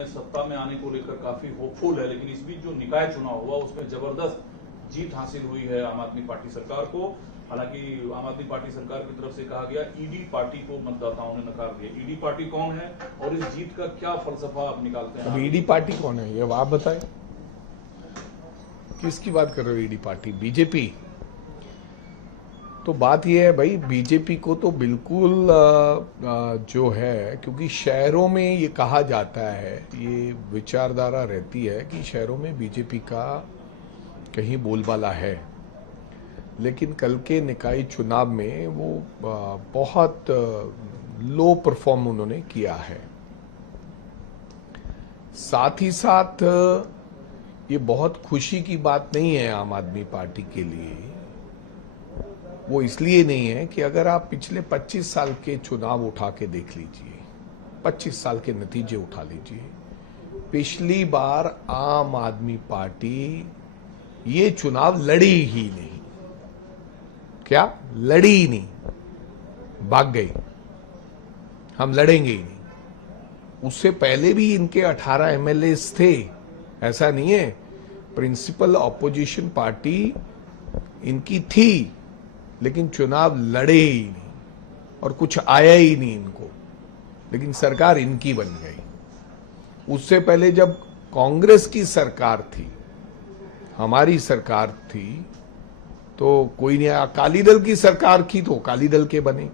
सत्ता में आने को लेकर काफी होपफुल है, लेकिन इस बीच जो निकाय चुनाव हुआ उसमें जबरदस्त जीत हासिल हुई है आम आदमी पार्टी सरकार को। हालांकि आम आदमी पार्टी सरकार की तरफ से कहा गया ईडी पार्टी को मतदाताओं ने नकार दिया। ईडी पार्टी कौन है और इस जीत का क्या फलसफा आप निकालते हैं? अब ईडी पार्टी कौन है ये आप बताएं, किसकी बात कर रहे हो? ED party BJP. तो बात यह है भाई, बीजेपी को तो बिल्कुल जो है, क्योंकि शहरों में ये कहा जाता है, ये विचारधारा रहती है कि शहरों में बीजेपी का कहीं बोलबाला है, लेकिन कल के निकाय चुनाव में वो बहुत लो परफॉर्म उन्होंने किया है। साथ ही साथ ये बहुत खुशी की बात नहीं है आम आदमी पार्टी के लिए। वो इसलिए नहीं है कि अगर आप पिछले 25 साल के चुनाव उठा के देख लीजिए, 25 साल के नतीजे उठा लीजिए, पिछली बार आम आदमी पार्टी ये चुनाव लड़ी ही नहीं। क्या लड़ी ही नहीं, भाग गई, हम लड़ेंगे ही नहीं। उससे पहले भी इनके 18 एमएलए थे, ऐसा नहीं है। प्रिंसिपल ऑपोजिशन पार्टी इनकी थी, लेकिन चुनाव लड़े ही नहीं और कुछ आया ही नहीं इनको, लेकिन सरकार इनकी बन गई। उससे पहले जब कांग्रेस की सरकार थी, हमारी सरकार थी, तो कोई नहीं, अकाली दल की सरकार थी तो अकाली दल के बने।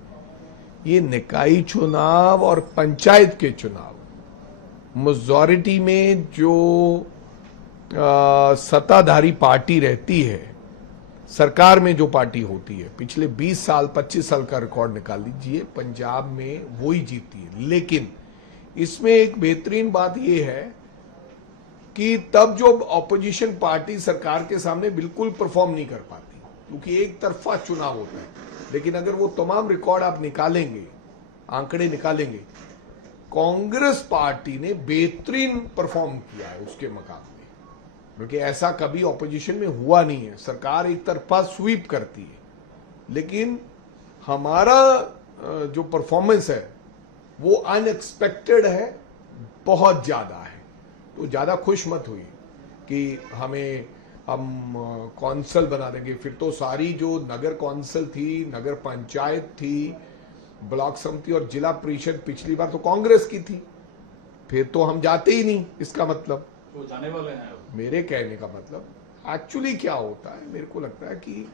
ये निकाय चुनाव और पंचायत के चुनाव मेजॉरिटी में जो सत्ताधारी पार्टी रहती है, सरकार में जो पार्टी होती है, पिछले 20 साल 25 साल का रिकॉर्ड निकाल लीजिए, पंजाब में वो ही जीती है। लेकिन इसमें एक बेहतरीन बात यह है कि तब जो ऑपोजिशन पार्टी सरकार के सामने बिल्कुल परफॉर्म नहीं कर पाती, क्योंकि एक तरफा चुनाव होता है। लेकिन अगर वो तमाम रिकॉर्ड आप निकालेंगे, आंकड़े निकालेंगे, कांग्रेस पार्टी ने बेहतरीन परफॉर्म किया है उसके मुकाबले, क्योंकि ऐसा कभी ऑपोजिशन में हुआ नहीं है। सरकार एक तरफा स्वीप करती है, लेकिन हमारा जो परफॉर्मेंस है वो अनएक्सपेक्टेड है, बहुत ज्यादा है। तो ज्यादा खुश मत हुई कि हम कौंसल बना देंगे। फिर तो सारी जो नगर कौंसल थी, नगर पंचायत थी, ब्लॉक समिति और जिला परिषद पिछली बार तो कांग्रेस की थी, फिर तो हम जाते ही नहीं। इसका मतलब तो जाने वाले हैं। मेरे कहने का मतलब एक्चुअली क्या होता है, मेरे को लगता है कि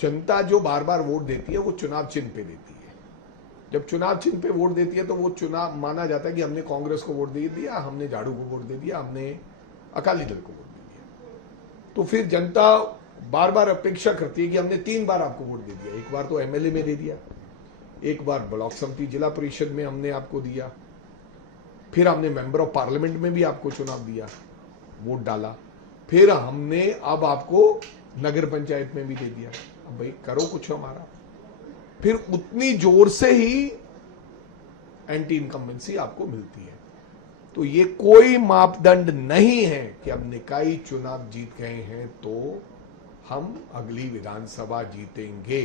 जनता जो बार बार वोट देती है वो चुनाव चिन्ह पे देती है। जब चुनाव चिन्ह पे वोट देती है तो वो चुनाव माना जाता है कि हमने कांग्रेस को वोट दे दिया, हमने झाड़ू को वोट दे दिया, हमने अकाली दल को वोट दे दिया। तो फिर जनता बार बार अपेक्षा करती है कि हमने 3 बार आपको वोट दे दिया। एक बार तो एमएलए में दे दिया, एक बार ब्लॉक समिति जिला परिषद में हमने आपको दिया, फिर हमने मेंबर ऑफ पार्लियामेंट में भी आपको चुनाव दिया, वोट डाला, फिर हमने अब आपको नगर पंचायत में भी दे दिया। अब भाई करो कुछ हमारा। फिर उतनी जोर से ही एंटी इनकम्बेंसी आपको मिलती है। तो ये कोई मापदंड नहीं है कि अब निकाय चुनाव जीत गए हैं तो हम अगली विधानसभा जीतेंगे।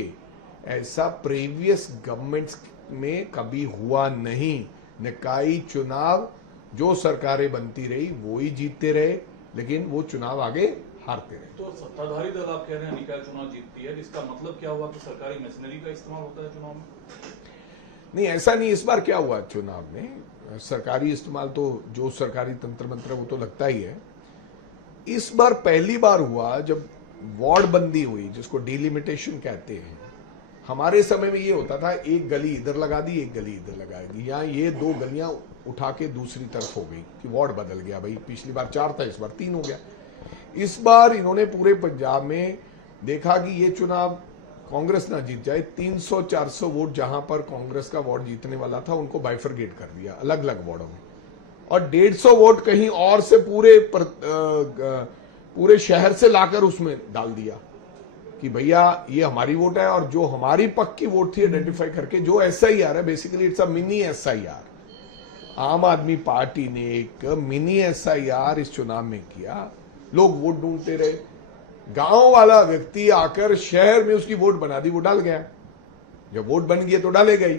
ऐसा प्रीवियस गवर्नमेंट्स में कभी हुआ नहीं। निकाय चुनाव जो सरकारें बनती रही वो ही जीतते रहे, लेकिन वो चुनाव आगे हारते रहे। तो सत्ताधारी दल आप कह रहे हैं निकाय चुनाव जीतती है, जिसका मतलब क्या हुआ कि सरकारी मशीनरी का इस्तेमाल होता है चुनाव में? नहीं, ऐसा नहीं। इस बार क्या हुआ चुनाव में, सरकारी इस्तेमाल तो जो सरकारी तंत्र मंत्र वो तो लगता ही है। इस बार पहली बार हुआ जब वार्ड बंदी हुई, जिसको डिलिमिटेशन कहते हैं। हमारे समय में ये होता था, एक गली इधर लगा दी, एक गली इधर लगा दी, या ये 2 गलियां उठा के दूसरी तरफ हो गई कि वार्ड बदल गया। भाई पिछली बार 4 था, इस बार 3 हो गया। इस बार इन्होंने पूरे पंजाब में देखा कि ये चुनाव कांग्रेस ना जीत जाए, 300-400 वोट जहां पर कांग्रेस का वार्ड जीतने वाला था उनको बाइफरगेट कर दिया अलग अलग वार्डों में, और 150 वोट कहीं और से पूरे शहर से लाकर उसमें डाल दिया कि भैया ये हमारी वोट है, और जो हमारी पक्की वोट थी आइडेंटिफाई करके, जो एसआईआर है, basically it's a mini SIR. आम आदमी पार्टी ने एक मिनी एसआईआर इस चुनाव में किया। लोग वोट ढूंढते रहे, गांव वाला व्यक्ति आकर शहर में उसकी वोट बना दी, वो डाल गया। जब वोट बन गई तो डालेगा ही।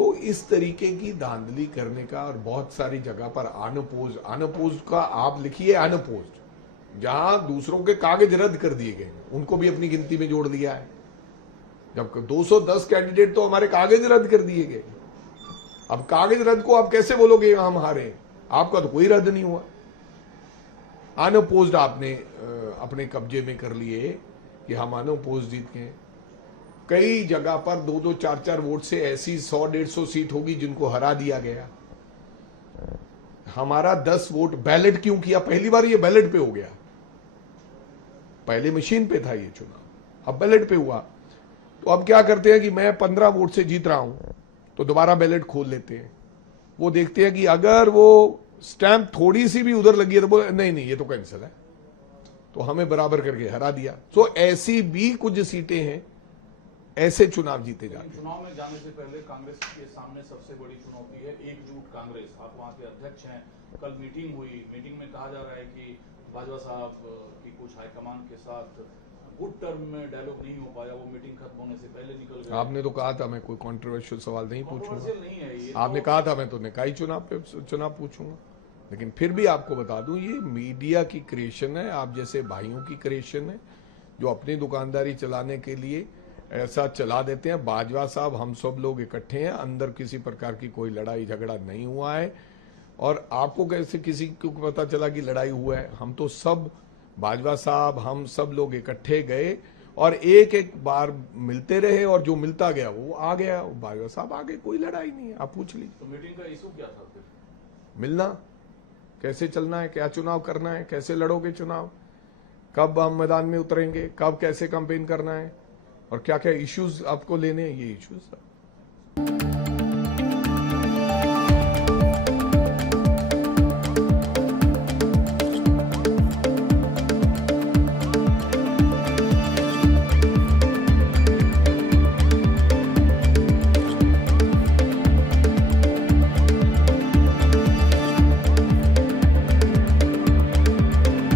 तो इस तरीके की धांधली करने का, और बहुत सारी जगह पर अनअपोज्ड का आप लिखिए अनअपोज्ड, जहां दूसरों के कागज रद्द कर दिए गए उनको भी अपनी गिनती में जोड़ दिया है। जब 210 कैंडिडेट तो हमारे कागज रद्द कर दिए गए। अब कागज रद्द को आप कैसे बोलोगे हम हारे? आपका तो कोई रद्द नहीं हुआ। अनअपोज्ड आपने अपने कब्जे में कर लिए कि हम अनअपोज्ड जीत गए। कई जगह पर 2-2, 4-4 वोट से ऐसी 100-150 सीट होगी जिनको हरा दिया गया। हमारा 10 वोट बैलेट क्यों किया? पहली बार ये बैलेट पे हो गया। पहले मशीन पे था ये चुनाव, अब बैलेट पे हुआ। तो अब क्या करते हैं कि मैं 15 वोट से जीत रहा हूं तो दोबारा बैलेट खोल लेते हैं। वो देखते हैं कि अगर वो स्टैंप थोड़ी सी भी उधर लगी है तो बोले नहीं ये तो कैंसिल है, तो हमें बराबर करके हरा दिया। तो ऐसी भी कुछ सीटें हैं, ऐसे चुनाव जीते जाते हैं। चुनाव में जाने से पहले कांग्रेस के सामने सबसे बड़ी चुनौती है एकजुट कांग्रेस। आप वहां के अध्यक्ष हैं, कल मीटिंग हुई, मीटिंग में कहा जा रहा है कि बाजवा साहब की कुछ हाईकमान के साथ गुड टर्म में डायलॉग नहीं हो पाया, वो मीटिंग खत्म होने से पहले निकल गए। आपने तो कहा था मैं कोई कंट्रोवर्शियल सवाल नहीं पूछूंगा। नहीं है ये, आपने कहा था मैं तो निकाय चुनाव पूछूंगा। लेकिन फिर भी आपको बता दूं, ये मीडिया की क्रिएशन है, आप जैसे भाइयों की क्रिएशन है जो अपनी दुकानदारी चलाने के लिए ऐसा चला देते हैं। बाजवा साहब, हम सब लोग इकट्ठे हैं, अंदर किसी प्रकार की कोई लड़ाई झगड़ा नहीं हुआ है। और आपको कैसे किसी को पता चला कि लड़ाई हुआ है? हम तो सब, बाजवा साहब, हम सब लोग इकट्ठे गए और एक एक बार मिलते रहे और जो मिलता गया वो आ गया। बाजवा साहब आगे, कोई लड़ाई नहीं है, आप पूछ लीजिए। तो मीटिंग का इशू क्या था फिर? मिलना, कैसे चलना है, क्या चुनाव करना है, कैसे लड़ोगे चुनाव, कब हम मैदान में उतरेंगे, कब कैसे कैंपेन करना है और क्या क्या इश्यूज आपको लेने हैं, ये इश्यूज